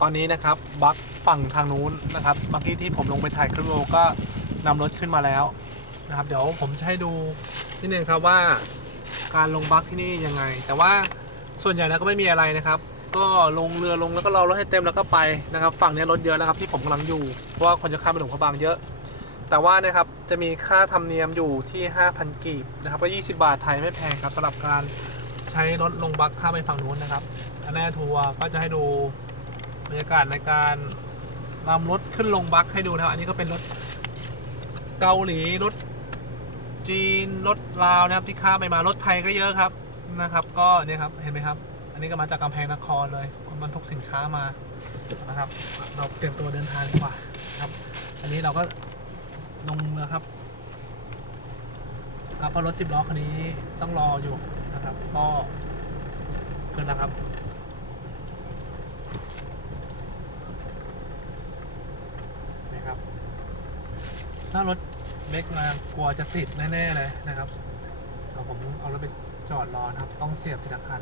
ตอนนี้นะครับบัคฝั่งทางนู้นนะครับเมื่อกี้ที่ผมลงไปถ่ายคลิปวิดีโอก็นำรถขึ้นมาแล้วนะครับ เดี๋ยวผมจะให้ดูนิดนึงครับว่าการลงบัคที่นี่ยังไง แต่ว่าส่วนใหญ่แล้วก็ไม่มีอะไรนะครับ ก็ลงเรือลงแล้วก็รอรถให้เต็มแล้วก็ไปนะครับ ฝั่งนี้รถเยอะนะครับที่ผมกำลังอยู่เพราะว่าคนจะข้ามไปหลวงพระบางเยอะ แต่ว่านะครับจะมีค่าธรรมเนียมอยู่ที่ 5,000 กีบนะครับก็20 บาทไทยไม่แพงครับสำหรับการใช้รถลงบัคข้ามไปฝั่งนู้นนะครับอันแนทัวร์ก็จะให้ดู รรยากาศในการนำรถขึ้นลงบัคให้ดูนะครับ อันนี้ก็เป็นรถเกาหลีรถจีนรถลาวนะครับที่ข้ามไปมารถไทยก็เยอะครับนะครับ ก็เนี่ยครับเห็นไหมครับ อันนี้ก็มาจากกำแพงนครเลยบรรทุกสินค้ามานะครับ เราเตรียมตัวเดินทางดีกว่าครับ อันนี้เราก็ลงเรือครับครับเพราะรถสิบล้อคันนี้ต้องรออยู่นะครับ ก็ขึ้นแล้วครับ นี่ครับ ถ้ารถเล็กมากลัวจะติดแน่ๆเลยนะครับเดี๋ยวผมเอารถไปจอดรอนะครับ ต้องเสียบทีละคัน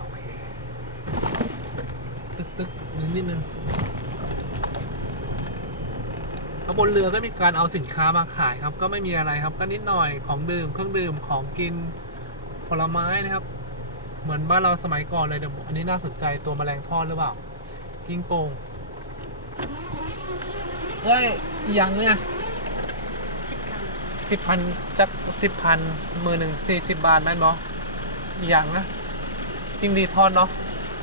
โอเคตึกตึกนิดนิดนึงแล้วบนเรือก็มีการเอาสินค้ามาขายครับ ก็ไม่มีอะไรครับ ก็นิดหน่อยของดื่มเครื่องดื่มของกินผลไม้นะครับ เหมือนบ้านเราสมัยก่อนเลยเดี๋ยวอันนี้น่าสนใจตัวแมลงทอดหรือเปล่ากิ้งโป่ง เอ้ยอีหยังเนี่ยสิบครั้งสิบพันจักสิบพันมือหนึ่งสี่สิบบาทแม่นบออีหยังนะจริงดีทอดเนาะ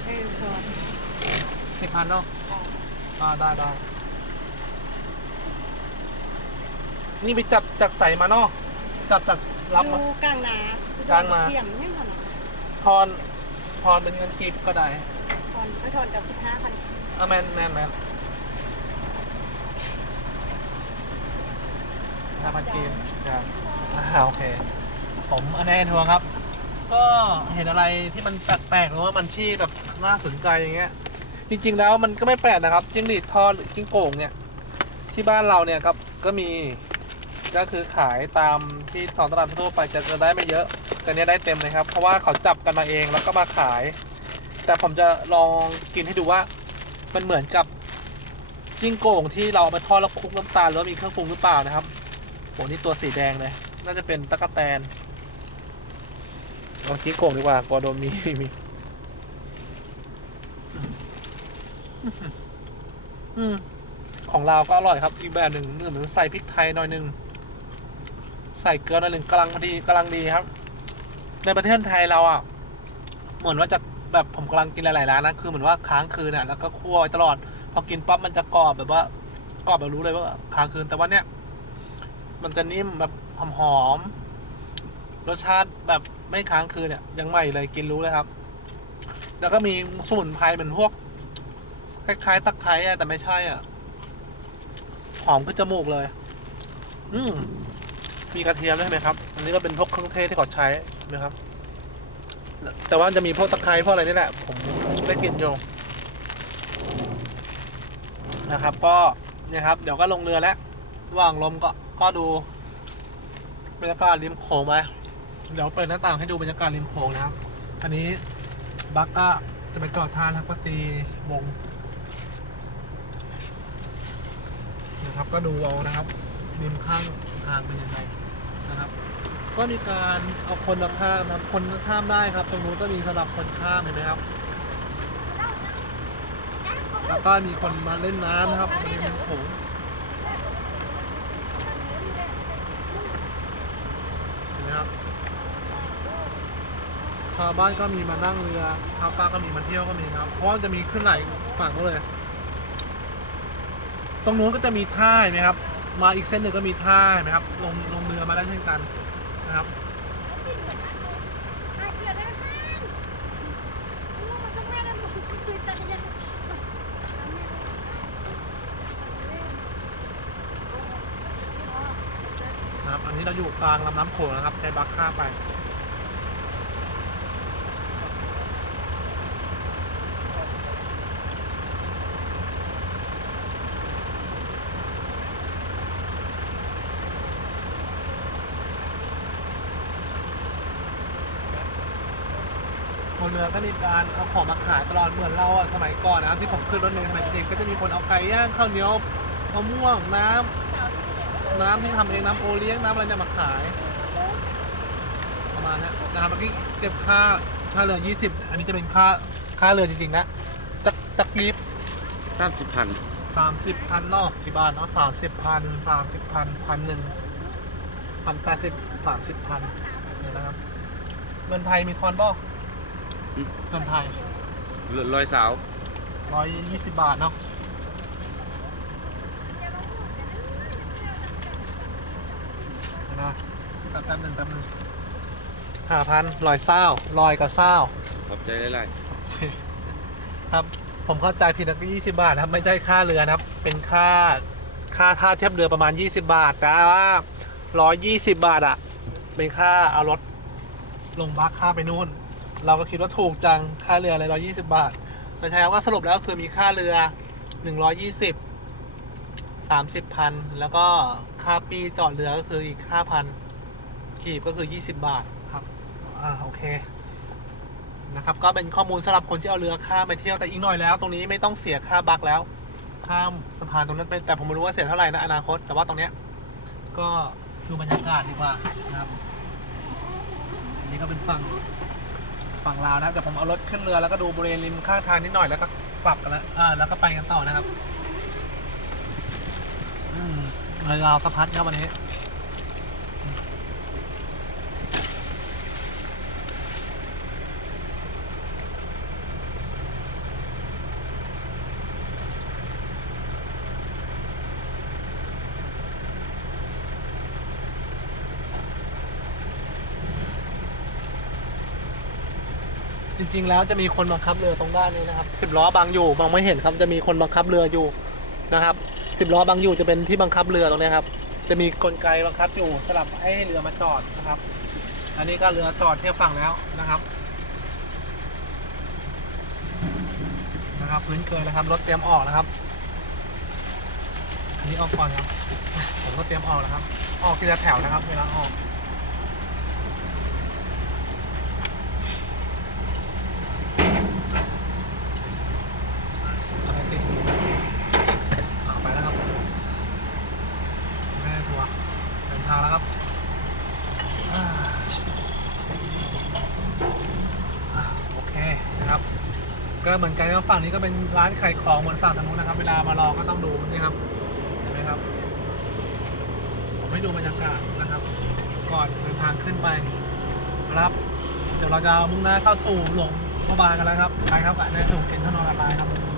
เออพอสิบพันเนาะอ่าได้ได้นี่ไปจับจากใสมาเนาะจับจากรับมา อยู่กลางนากลางนา เทียมนี่ก่อนนะทอนทอนเป็นเงินกีบก็ได้ ทอนไปทอนกับสิบห้าพัน อะแมนแมนแมน ห้าพันเกีบครับอ่าโอเคผมอันนี้ทัวร์ครับ ก็เห็นอะไรที่มันแปลกๆหรือว่ามันที่แบบน่าสนใจอย่างเงี้ย จริงๆแล้วมันก็ไม่แปลกนะครับจิ้งหรีดทอดหรือจิ้งโก่งเนี่ยที่บ้านเราเนี่ยครับก็มีก็คือขายตามที่ท้องตลาดทั่วไปจะจะได้ไม่เยอะ แต่เนี้ยได้เต็มเลยครับ เพราะว่าเขาจับกันมาเองแล้วก็มาขาย แต่ผมจะลองกินให้ดูว่า มันเหมือนกับจิ้งโก่งที่เราเอาไปทอดแล้วคลุกน้ำตาลแล้วมีเครื่องปรุงหรือเปล่านะครับ นี่ตัวสีแดงเลย น่าจะเป็นตะกะแตนลองจิ้งโก่งดีกว่ากลัวโดนมีมีของเราก็อร่อยครับ อีกแบบหนึ่งเหมือนใส่พริกไทยหน่อยหนึ่งใส่เกลือหน่อยหนึ่งกำลังพอดีกำลังดีครับ ในประเทศไทยเราอะ เหมือนว่าจะแบบผมกำลังกินหลายๆร้านนะคือเหมือนว่าค้างคืนอะแล้วก็คั่วตลอด พอกินปั๊บมันจะกรอบแบบว่ากรอบแบบรู้เลยว่าค้างคืนแต่ว่าเนี้ย มันจะนิ่มแบบหอมๆรสชาติแบบไม่ค้างคืนเนี่ยยังใหม่เลยกินรู้เลยครับ แล้วก็มีสมุนไพรเหมือนพวก คล้ายๆตะไคร้อะแต่ไม่ใช่อะ หอมขึ้นจมูกเลย อืมมีกระเทียมด้วยไหมครับ อันนี้ก็เป็นพวกเครื่องเทศที่เขาใช้นะครับ แต่ว่าจะมีพวกตะไคร้พวกอะไรนี่แหละ ผมได้กินอยู่นะครับ ก็เนี่ยครับ เดี๋ยวก็ลงเรือแล้วว่างลมก็ ก็ดูบรรยากาศริมโขงไปเดี๋ยวเปิดหน้าต่างให้ดูบรรยากาศริมโขงนะครับ อันนี้บักก็จะไปจอดทานครับก็ตีวงนะครับ ก็ดูเอานะครับริมข้างทางเป็นยังไงนะครับ ก็มีการเอาคนมาข้ามนะครับคนข้ามได้ครับ ตรงนู้นก็มีสำหรับคนข้ามเห็นไหมครับ แล้วก็มีคนมาเล่นน้ำนะครับในริมโขงเห็นไหมครับชาวบ้านก็มีมานั่งเรือชาวป้าก็มีมาเที่ยวก็มีนะครับเพราะว่าจะมีขึ้นไหลฝั่งนู้นเลย ตรงนู้นก็จะมีท่าเห็นไหมครับ มาอีกเส้นหนึ่งก็มีท่าเห็นไหมครับ ลงลงเรือมาได้เช่นกันนะครับครับอันนี้เราอยู่กลางลำน้ำโขงนะครับใช้บัคข้าไป เมืองก็มีการเอาของมาขายตลอดเหมือนเราอะสมัยก่อนนะครับที่ผมขึ้นรถเมล์สมัยเด็กก็จะมีคนเอาไก่ย่างข้าวเหนียวมะม่วงน้ำน้ำที่ทำเองน้ำโอเลี้ยงน้ำอะไรเนี่ยมาขาย ประมาณนี้นะครับเมื่อกี้เก็บค่าค่าเรือ 20 อันนี้จะเป็นค่าค่าเรือจริงๆนะจักจักรีบสามสิบพันสามสิบพันเนอกที่บ้านเนาะสามสิบพันสามสิบพันพันหนึ่งพันแปดสิบสามสิบพันเนี่ยนะครับเงินไทยมีทอนบ่ เงินไทยร้อยสาวร้อยยี่สิบบาทเนาะเดี๋ยวนะแป๊บหนึ่งแป๊บหนึ่งห้าพันลอยเศร้าลอยกับเศร้าขอบใจหลายครับผมเข้าใจผิดนะก็ยี่สิบาทนะครับ ไม่ใช่ค่าเรือนะครับ เป็นค่าค่าท่าเทียบเรือประมาณ 20 บาท แต่ว่าร้อยยี่สิบาทอะเป็นค่าเอารถลงบักค่าไปนู่น เราก็คิดว่าถูกจังค่าเรืออะไรร้อยี่สิบาทแต่ใช่ครับก็สรุปแล้วคือมีค่าเรือหนึ่งร้อยี่สิบสามสิบพันแล้วก็ค่าปีจอดเรือก็คืออีกห้าพันขีบก็คือยี่สิบบาทครับอ่าโอเคนะครับก็เป็นข้อมูลสำหรับคนที่เอาเรือข้ามไปเที่ยวแต่อีกหน่อยแล้ว ตรงนี้ไม่ต้องเสียค่าบักแล้ว ข้ามสะพานตรงนั้นไปแต่ผมไม่รู้ว่าเสียเท่าไหร่นะอนาคต แต่ว่าตรงเนี้ยก็ดูบรรยากาศดีกว่านะครับอันนี้ก็เป็นฝั่ง ฝั่งลาวนะครับเดี๋ยวผมเอารถขึ้นเรือแล้วก็ดูบริเวณริมข้างทางนิดหน่อยแล้วก็ปรับกันแล้วอ่าแล้วก็ไปกันต่อนะครับ อืมเรือลาวสะพัดครับวันนี้ จริง ๆ แล้วจะมีคนบังคับเรือตรงด้านนี้นะครับสิบล้อบังอยู่มองไม่เห็นครับจะมีคนบังคับเรืออยู่นะครับสิบล้อบังอยู่จะเป็นที่บังคับเรือตรงนี้ครับ จะมีกลไกบังคับอยู่สำหรับให้เรือมาจอดนะครับ อันนี้ก็เรือจอดเทียบฝั่งแล้วนะครับนะครับพื้นเกยนะครับรถเตรียมออกนะครับอันนี้ออกก่อนครับผมก็เตรียมออกแล้วครับ ออกทีละแถวนะครับ เวลาออก อะไรติดอ่าไปแล้วครับ แม่ทัวร์เดินทางแล้วครับอ่าอ่าโอเคนะครับ ก็เหมือนกันนะฝั่งนี้ก็เป็นร้านขายของเหมือนฝั่งทางนู้นนะครับ เวลามารอก็ต้องดูนี่ครับเห็นไหมครับ ผมให้ดูบรรยากาศนะครับ ก่อนเดินทางขึ้นไปครับเดี๋ยวเราจะมุ่งหน้าเข้าสู่หลงพระบางกันแล้วครับไปครับในสู่เกณฑ์ถนนออนไลน์ครับ